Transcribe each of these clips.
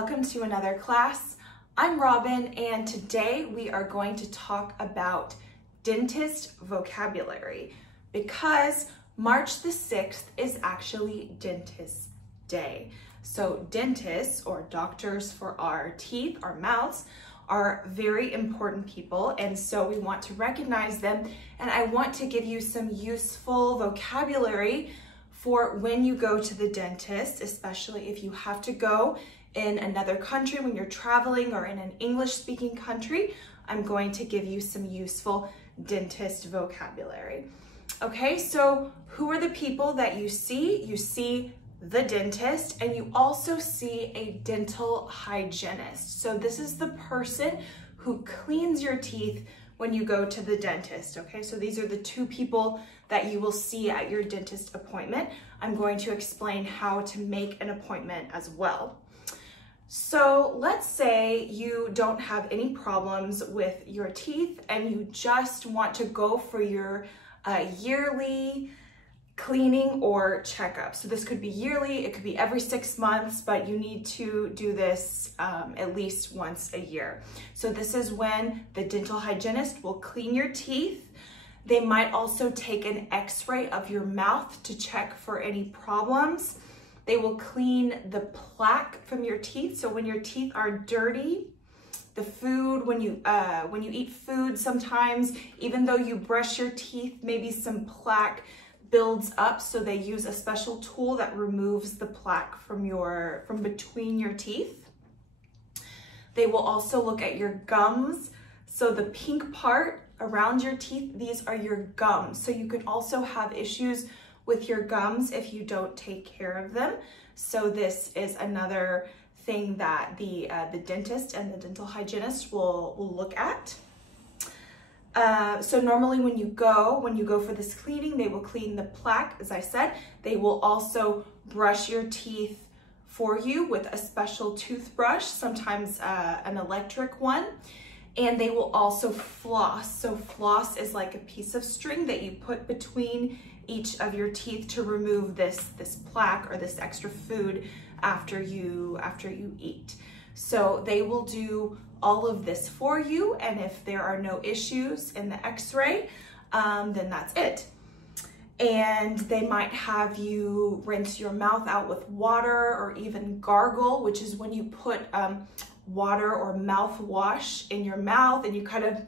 Welcome to another class. I'm Robin, and today we are going to talk about dentist vocabulary because March the 6th is actually Dentist Day. So dentists, or doctors for our teeth, our mouths, are very important people, and so we want to recognize them, and I want to give you some useful vocabulary for when you go to the dentist, especially if you have to go in another country when you're traveling or in an English-speaking country. I'm going to give you some useful dentist vocabulary. Okay, so who are the people that you see? You see the dentist, and you also see a dental hygienist. So this is the person who cleans your teeth when you go to the dentist, okay? So these are the two people that you will see at your dentist appointment. I'm going to explain how to make an appointment as well. So let's say you don't have any problems with your teeth and you just want to go for your yearly cleaning or checkup. So this could be yearly, it could be every 6 months, but you need to do this at least once a year. So this is when the dental hygienist will clean your teeth. They might also take an x-ray of your mouth to check for any problems. They will clean the plaque from your teeth. So when your teeth are dirty, the food, when you eat food, sometimes even though you brush your teeth, maybe some plaque builds up, so they use a special tool that removes the plaque from between your teeth. They will also look at your gums. So the pink part around your teeth, these are your gums. So you can also have issues with your gums if you don't take care of them. So this is another thing that the dentist and the dental hygienist will look at. So normally when you go for this cleaning, they will clean the plaque, as I said. They will also brush your teeth for you with a special toothbrush, sometimes an electric one. And they will also floss. So floss is like a piece of string that you put between each of your teeth to remove this plaque or this extra food after you eat. So they will do all of this for you, and if there are no issues in the x-ray, then that's it. And they might have you rinse your mouth out with water, or even gargle, which is when you put water or mouthwash in your mouth and you kind of,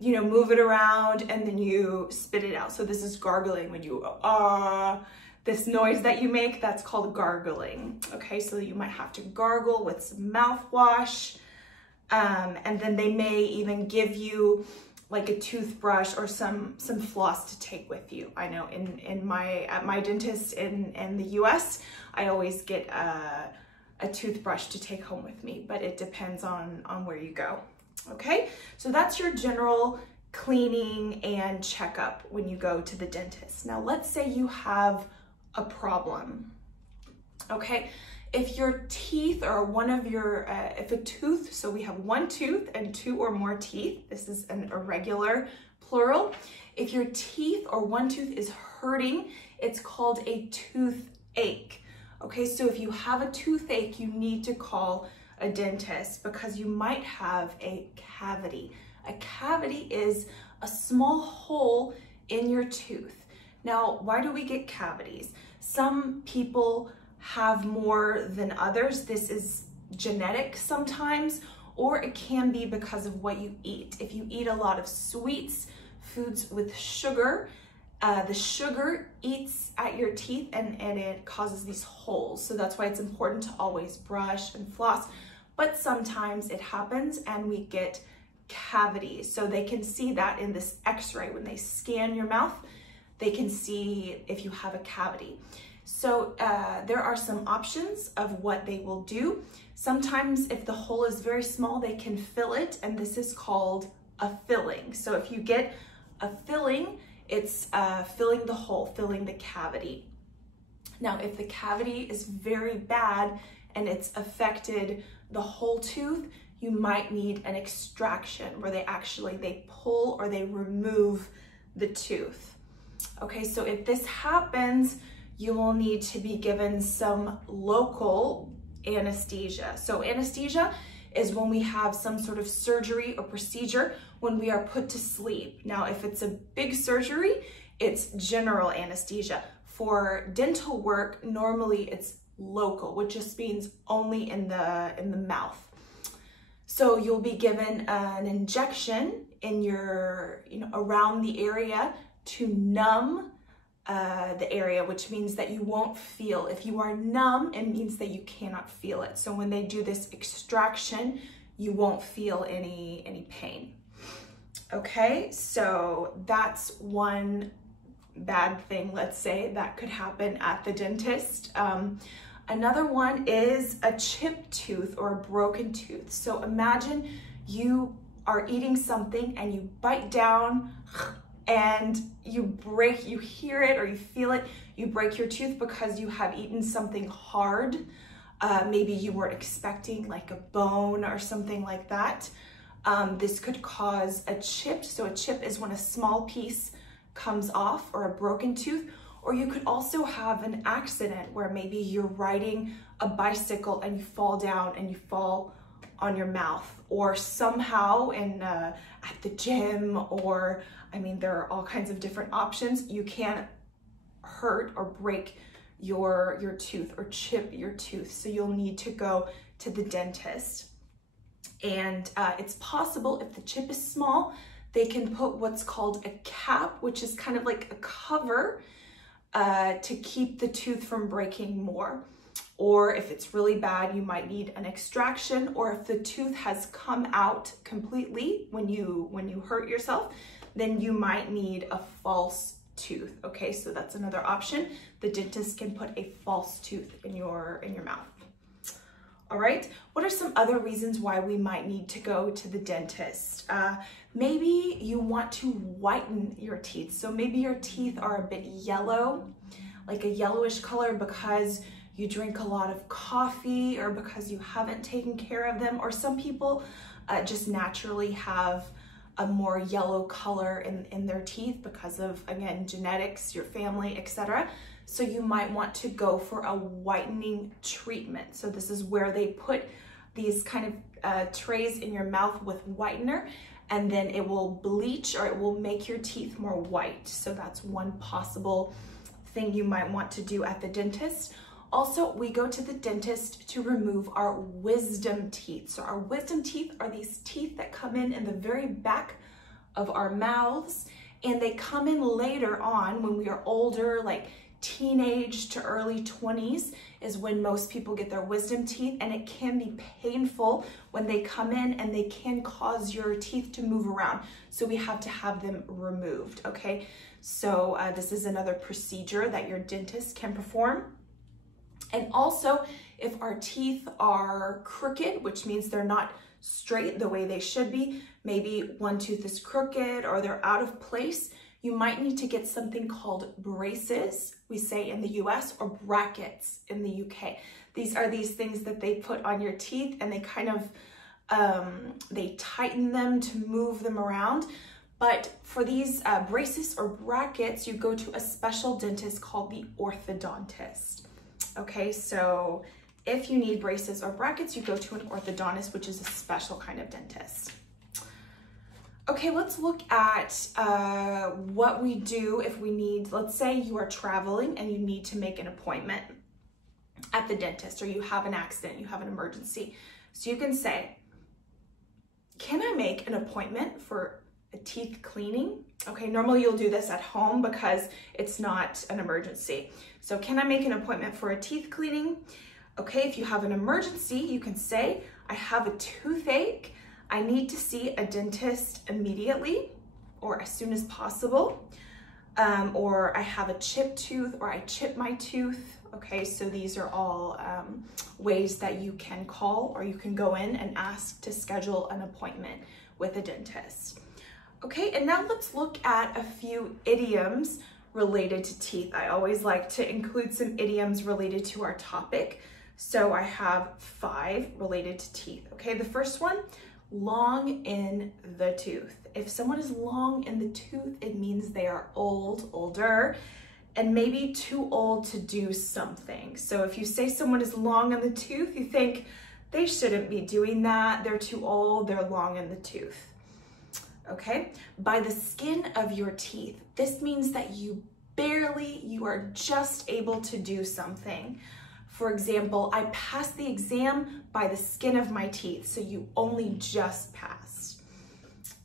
move it around and then you spit it out. So this is gargling. When you this noise that you make, that's called gargling. Okay, so you might have to gargle with some mouthwash. And then they may even give you like a toothbrush or some floss to take with you. I know at my dentist in the US, I always get a toothbrush to take home with me, but it depends on where you go. Okay, so that's your general cleaning and checkup when you go to the dentist. Now let's say you have a problem. Okay, if your teeth are if a tooth, so we have one tooth and two or more teeth, this is an irregular plural. If your teeth or one tooth is hurting, it's called a toothache. Okay, so if you have a toothache, you need to call a dentist because you might have a cavity. A cavity is a small hole in your tooth. Now, why do we get cavities? Some people have more than others. This is genetic sometimes, or it can be because of what you eat. If you eat a lot of sweets, foods with sugar, the sugar eats at your teeth and it causes these holes. So that's why it's important to always brush and floss. But sometimes it happens and we get cavities. So they can see that in this x-ray. When they scan your mouth, they can see if you have a cavity. So there are some options of what they will do. Sometimes if the hole is very small, they can fill it, and this is called a filling. So if you get a filling, it's filling the hole, filling the cavity. Now, if the cavity is very bad and it's affected the whole tooth, you might need an extraction where they pull or they remove the tooth. Okay, so if this happens, you will need to be given some local anesthesia. So anesthesia is when we have some sort of surgery or procedure when we are put to sleep. Now, if it's a big surgery, it's general anesthesia. For dental work, normally it's local, which just means only in the mouth. So you'll be given an injection in your, around the area to numb the area, which means that you won't feel. If you are numb, it means that you cannot feel it. So when they do this extraction, you won't feel any pain. Okay, so that's one bad thing, let's say, that could happen at the dentist. Another one is a chipped tooth or a broken tooth. So imagine you are eating something and you bite down and you hear it or you feel it, you break your tooth because you have eaten something hard. Maybe you weren't expecting like a bone or something like that. This could cause a chip. So a chip is when a small piece comes off, or a broken tooth. Or you could also have an accident where maybe you're riding a bicycle and you fall down and you fall on your mouth, or somehow at the gym, or there are all kinds of different options. You can hurt or break your tooth or chip your tooth. So you'll need to go to the dentist. And it's possible, if the chip is small, they can put what's called a cap, which is kind of like a cover to keep the tooth from breaking more. Or if it's really bad, you might need an extraction, or if the tooth has come out completely when you hurt yourself, then you might need a false tooth. Okay, so that's another option. The dentist can put a false tooth in your mouth. All right, what are some other reasons why we might need to go to the dentist? Maybe you want to whiten your teeth. So maybe your teeth are a bit yellow, like a yellowish color because you drink a lot of coffee or because you haven't taken care of them. Or some people just naturally have a more yellow color in their teeth because of, again, genetics, your family, etc. So you might want to go for a whitening treatment. So this is where they put these kind of trays in your mouth with whitener, and then it will bleach, or it will make your teeth more white. So that's one possible thing you might want to do at the dentist. Also, we go to the dentist to remove our wisdom teeth. So our wisdom teeth are these teeth that come in the very back of our mouths, and they come in later on when we are older, like teenage to early 20s is when most people get their wisdom teeth, and it can be painful when they come in, and they can cause your teeth to move around. So we have to have them removed, okay? So this is another procedure that your dentist can perform. And also, if our teeth are crooked, which means they're not straight the way they should be, maybe one tooth is crooked or they're out of place, you might need to get something called braces, we say in the US, or brackets in the UK. These are these things that they put on your teeth, and they kind of, they tighten them to move them around. But for these braces or brackets, you go to a special dentist called the orthodontist. Okay, so if you need braces or brackets, you go to an orthodontist, which is a special kind of dentist. Okay, let's look at what we do if we need, let's say you are traveling and you need to make an appointment at the dentist, or you have an accident, you have an emergency. So you can say, can I make an appointment for a teeth cleaning? Okay, normally you'll do this at home because it's not an emergency. So can I make an appointment for a teeth cleaning? Okay, if you have an emergency, you can say, I have a toothache. I need to see a dentist immediately or as soon as possible. Or I have a chipped tooth, or I chipped my tooth. Okay, so these are all ways that you can call, or you can go in and ask to schedule an appointment with a dentist. Okay, and now let's look at a few idioms related to teeth. I always like to include some idioms related to our topic. So I have 5 related to teeth. Okay, the first one, long in the tooth. If someone is long in the tooth, it means they are older. and maybe too old to do something. So if you say someone is long in the tooth, you think they shouldn't be doing that. They're too old, they're long in the tooth. Okay, by the skin of your teeth, this means that you are just able to do something. For example, I passed the exam by the skin of my teeth, so you only just passed.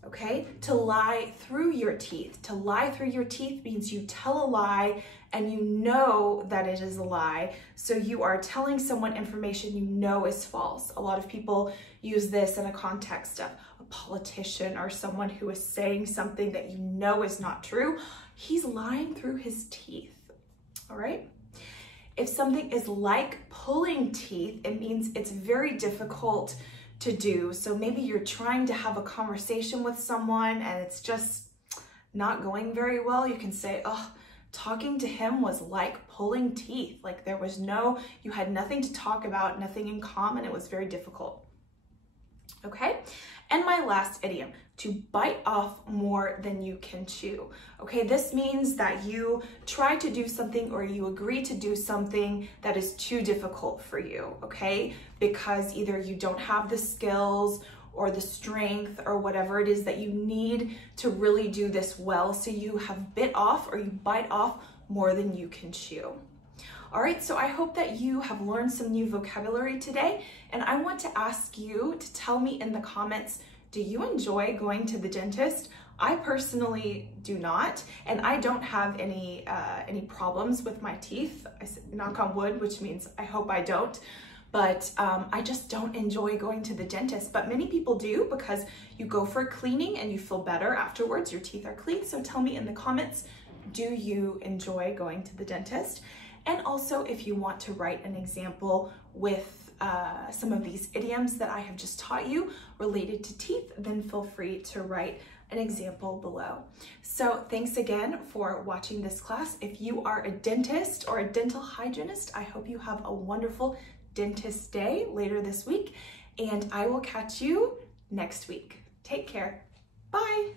Okay, to lie through your teeth. To lie through your teeth means you tell a lie and you know that it is a lie. So you are telling someone information you know is false. A lot of people use this in a context of a politician or someone who is saying something that you know is not true. He's lying through his teeth, all right? If something is like pulling teeth, it means it's very difficult to do. So maybe you're trying to have a conversation with someone and it's just not going very well. You can say, oh, talking to him was like pulling teeth. Like you had nothing to talk about, nothing in common. It was very difficult. Okay, and my last idiom, to bite off more than you can chew. Okay, this means that you try to do something or you agree to do something that is too difficult for you, okay? Because either you don't have the skills or the strength or whatever it is that you need to really do this well, so you have bit off or you bite off more than you can chew. All right, so I hope that you have learned some new vocabulary today, and I want to ask you to tell me in the comments, do you enjoy going to the dentist? I personally do not, and I don't have any problems with my teeth. I knock on wood, which means I hope I don't, but I just don't enjoy going to the dentist. But many people do, because you go for a cleaning and you feel better afterwards, your teeth are clean. So tell me in the comments, do you enjoy going to the dentist? And also, if you want to write an example with some of these idioms that I have just taught you related to teeth, then feel free to write an example below. So thanks again for watching this class. If you are a dentist or a dental hygienist, I hope you have a wonderful dentist day later this week, and I will catch you next week. Take care. Bye.